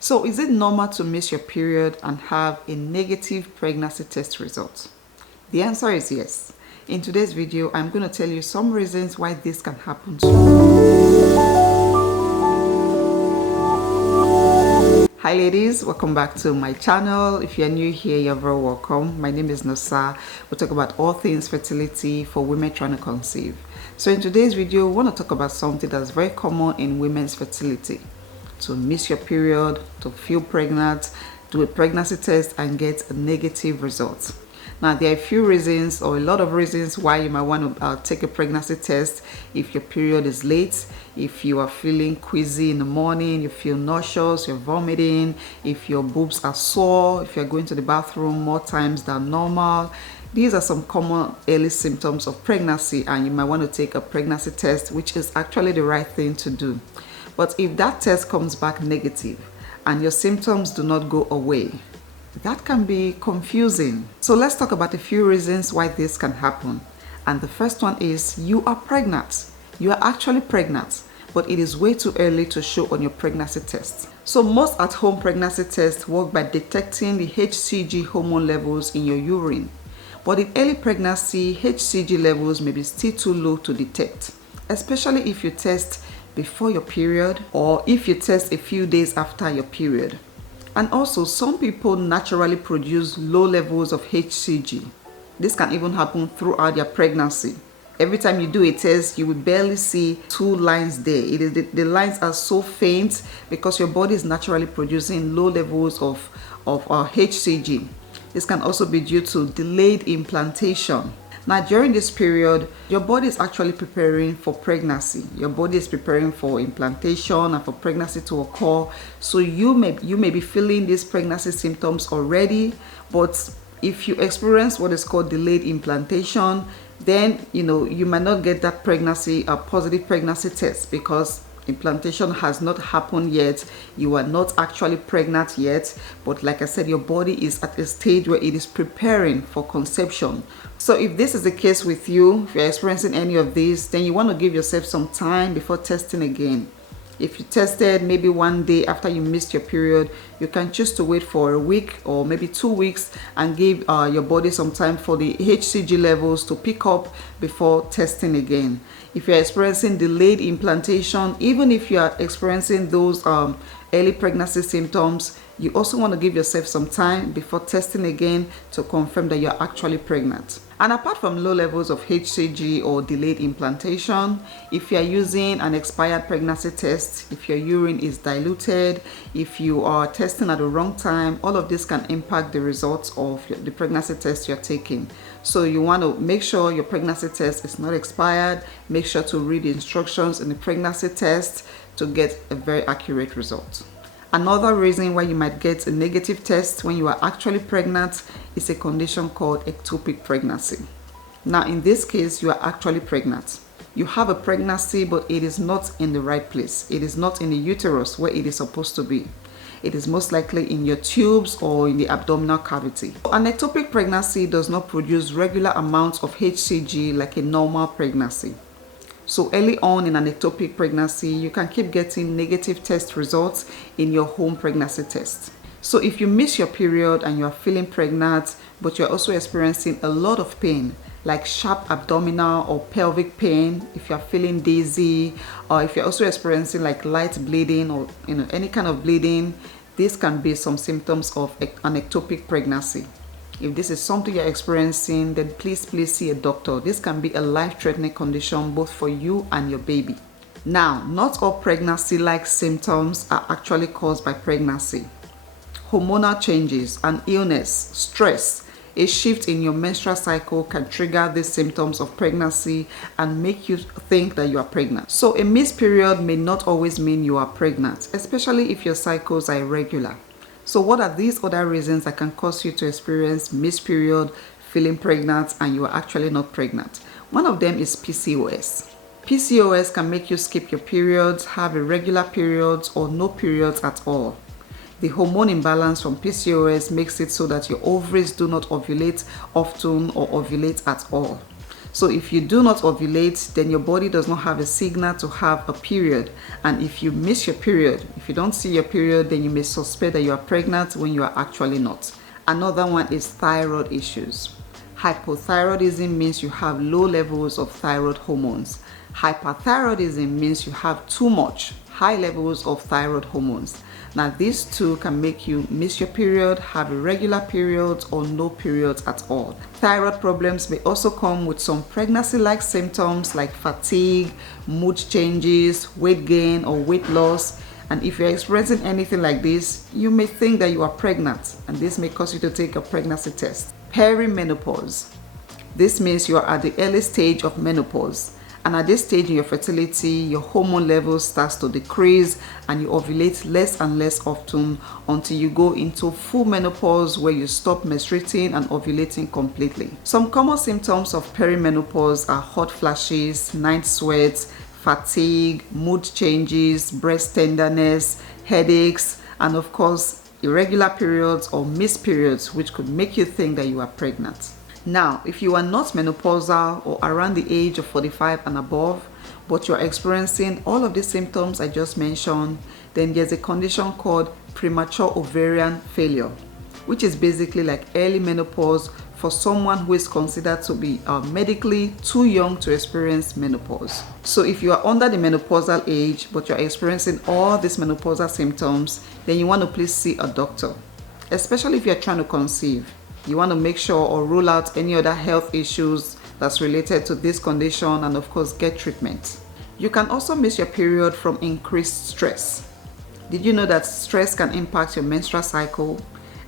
So is it normal to miss your period and have a negative pregnancy test result? The answer is yes. In today's video, I'm going to tell you some reasons why this can happen to you. Hi ladies, welcome back to my channel. If you're new here, you're very welcome. My name is Nosa. We'll talk about all things fertility for women trying to conceive. So in today's video, we want to talk about something that's very common in women's fertility. To miss your period, to feel pregnant, do a pregnancy test and get a negative result. Now there are a few reasons or a lot of reasons why you might want to take a pregnancy test. If your period is late, if you are feeling queasy in the morning, you feel nauseous, you're vomiting, if your boobs are sore, if you're going to the bathroom more times than normal. These are some common early symptoms of pregnancy, and you might want to take a pregnancy test, which is actually the right thing to do. But if that test comes back negative and your symptoms do not go away, that can be confusing. So let's talk about a few reasons why this can happen. And the first one is you are pregnant. You are actually pregnant, but it is way too early to show on your pregnancy test. So most at-home pregnancy tests work by detecting the HCG hormone levels in your urine. But in early pregnancy, HCG levels may be still too low to detect, especially if you test before your period or if you test a few days after your period. And also, some people naturally produce low levels of HCG. This can even happen throughout their pregnancy. Every time you do a test, you will barely see 2 lines there. The lines are so faint because your body is naturally producing low levels of HCG. This can also be due to delayed implantation. Now, during this period, your body is actually preparing for pregnancy. Your body is preparing for implantation and for pregnancy to occur. So you may be feeling these pregnancy symptoms already, but if you experience what is called delayed implantation, then you might not get that positive pregnancy test because implantation has not happened yet. You are not actually pregnant yet, but like I said, your body is at a stage where it is preparing for conception. So if this is the case with you, if you're experiencing any of these, then you want to give yourself some time before testing again. If you tested maybe one day after you missed your period, you can choose to wait for a week or maybe 2 weeks and give your body some time for the HCG levels to pick up before testing again. If you're experiencing delayed implantation, even if you are experiencing those early pregnancy symptoms, you also want to give yourself some time before testing again to confirm that you're actually pregnant. And apart from low levels of HCG or delayed implantation, if you are using an expired pregnancy test, if your urine is diluted, if you are testing at the wrong time, all of this can impact the results of the pregnancy test you're taking. So you want to make sure your pregnancy test is not expired. Make sure to read the instructions in the pregnancy test to get a very accurate result. Another reason why you might get a negative test when you are actually pregnant is a condition called ectopic pregnancy. Now, in this case, you are actually pregnant. You have a pregnancy, but it is not in the right place. It is not in the uterus where it is supposed to be. It is most likely in your tubes or in the abdominal cavity. An ectopic pregnancy does not produce regular amounts of HCG like a normal pregnancy. So early on in an ectopic pregnancy, you can keep getting negative test results in your home pregnancy test. So if you miss your period and you are feeling pregnant, but you're also experiencing a lot of pain, like sharp abdominal or pelvic pain, if you're feeling dizzy, or if you're also experiencing like light bleeding or any kind of bleeding, this can be some symptoms of an ectopic pregnancy. If this is something you're experiencing, then please see a doctor. This can be a life-threatening condition both for you and your baby. Now, not all pregnancy-like symptoms are actually caused by pregnancy. Hormonal changes, an illness, stress, a shift in your menstrual cycle can trigger these symptoms of pregnancy and make you think that you are pregnant. So a missed period may not always mean you are pregnant, especially if your cycles are irregular. So what are these other reasons that can cause you to experience missed period, feeling pregnant, and you are actually not pregnant? One of them is PCOS. PCOS can make you skip your periods, have irregular periods, or no periods at all. The hormone imbalance from PCOS makes it so that your ovaries do not ovulate often or ovulate at all. So if you do not ovulate, then your body does not have a signal to have a period. And if you miss your period, if you don't see your period, then you may suspect that you are pregnant when you are actually not. Another one is thyroid issues. Hypothyroidism means you have low levels of thyroid hormones. Hyperthyroidism means you have too much, high levels of thyroid hormones. Now these two can make you miss your period, have irregular periods, or no periods at all. Thyroid problems may also come with some pregnancy-like symptoms like fatigue, mood changes, weight gain or weight loss. And if you're experiencing anything like this, you may think that you are pregnant, and this may cause you to take a pregnancy test. Perimenopause. This means you are at the early stage of menopause. And at this stage in your fertility, your hormone levels starts to decrease and you ovulate less and less often until you go into full menopause, where you stop menstruating and ovulating completely. Some common symptoms of perimenopause are hot flashes, night sweats, fatigue, mood changes, breast tenderness, headaches, and of course, irregular periods or missed periods, which could make you think that you are pregnant. Now, if you are not menopausal or around the age of 45 and above, but you're experiencing all of these symptoms I just mentioned, then there's a condition called premature ovarian failure, which is basically like early menopause for someone who is considered to be medically too young to experience menopause. So if you are under the menopausal age, but you're experiencing all these menopausal symptoms, then you want to please see a doctor, especially if you're trying to conceive. You want to make sure or rule out any other health issues that's related to this condition, and of course get treatment. You can also miss your period from increased stress. Did you know that stress can impact your menstrual cycle?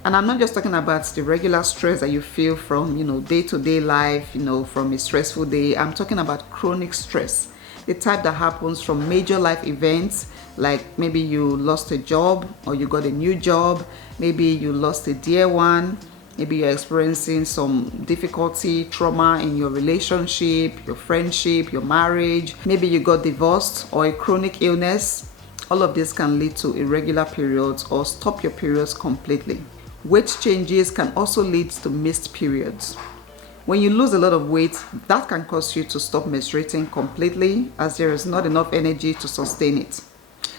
And I'm not just talking about the regular stress that you feel from, day-to-day life, from a stressful day. I'm talking about chronic stress, the type that happens from major life events, like maybe you lost a job or you got a new job, maybe you lost a dear one, maybe you're experiencing some difficulty, trauma in your relationship, your friendship, your marriage, maybe you got divorced or a chronic illness. All of this can lead to irregular periods or stop your periods completely. Weight changes can also lead to missed periods. When you lose a lot of weight, that can cause you to stop menstruating completely, as there is not enough energy to sustain it.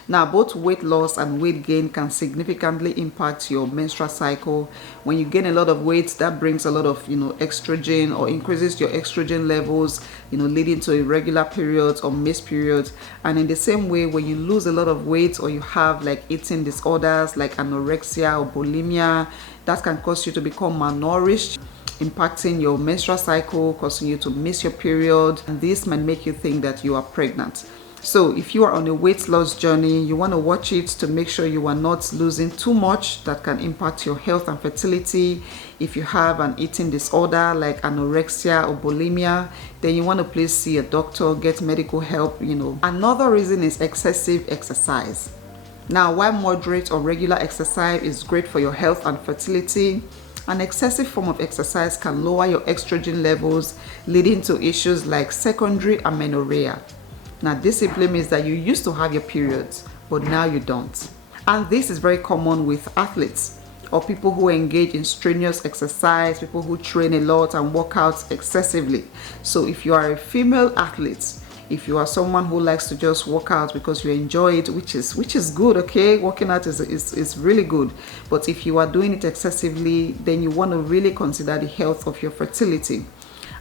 Now, both weight loss and weight gain can significantly impact your menstrual cycle. When you gain a lot of weight, that brings a lot of, estrogen, or increases your estrogen levels, leading to irregular periods or missed periods. And in the same way, when you lose a lot of weight or you have like eating disorders like anorexia or bulimia, that can cause you to become malnourished, impacting your menstrual cycle, causing you to miss your period. And this might make you think that you are pregnant. So if you are on a weight loss journey, you want to watch it to make sure you are not losing too much that can impact your health and fertility. If you have an eating disorder like anorexia or bulimia, then you want to please see a doctor, get medical help. Another reason is excessive exercise. Now, while moderate or regular exercise is great for your health and fertility, an excessive form of exercise can lower your estrogen levels, leading to issues like secondary amenorrhea. Now, this simply means that you used to have your periods, but now you don't. And this is very common with athletes or people who engage in strenuous exercise, people who train a lot and work out excessively. So if you are a female athlete, if you are someone who likes to just work out because you enjoy it, which is good, okay? Working out is really good. But if you are doing it excessively, then you want to really consider the health of your fertility.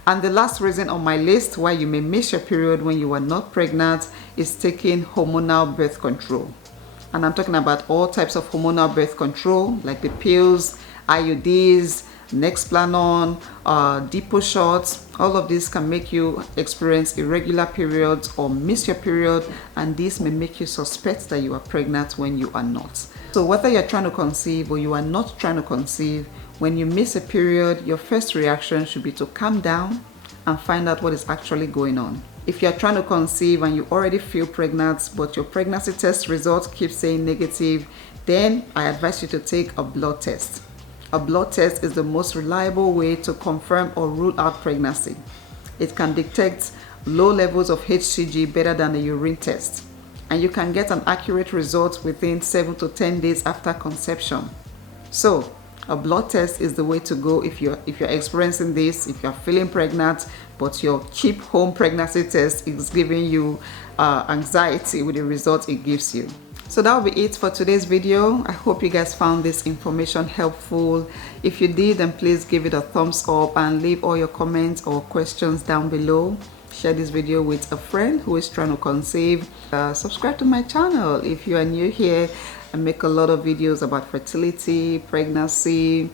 And the last reason on my list why you may miss your period when you are not pregnant is taking hormonal birth control. And I'm talking about all types of hormonal birth control, like the pills, IUDs, Nexplanon, depot shots. All of this can make you experience irregular periods or miss your period, and this may make you suspect that you are pregnant when you are not. So whether you're trying to conceive or you are not trying to conceive, when you miss a period, your first reaction should be to calm down and find out what is actually going on. If you're trying to conceive and you already feel pregnant, but your pregnancy test results keep saying negative, then I advise you to take a blood test. A blood test is the most reliable way to confirm or rule out pregnancy. It can detect low levels of HCG better than a urine test, and you can get an accurate result within 7 to 10 days after conception. So, a blood test is the way to go if you're experiencing this, if you're feeling pregnant but your cheap home pregnancy test is giving you anxiety with the results it gives you. So that will be it for today's video. I hope you guys found this information helpful. If you did, then please give it a thumbs up and leave all your comments or questions down below. Share this video with a friend who is trying to conceive. Subscribe to my channel if you are new here. I make a lot of videos about fertility, pregnancy,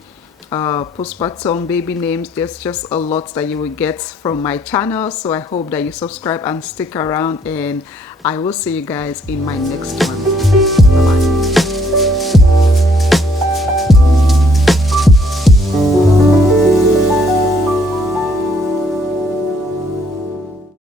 postpartum, baby names. There's just a lot that you will get from my channel. So I hope that you subscribe and stick around, and I will see you guys in my next one.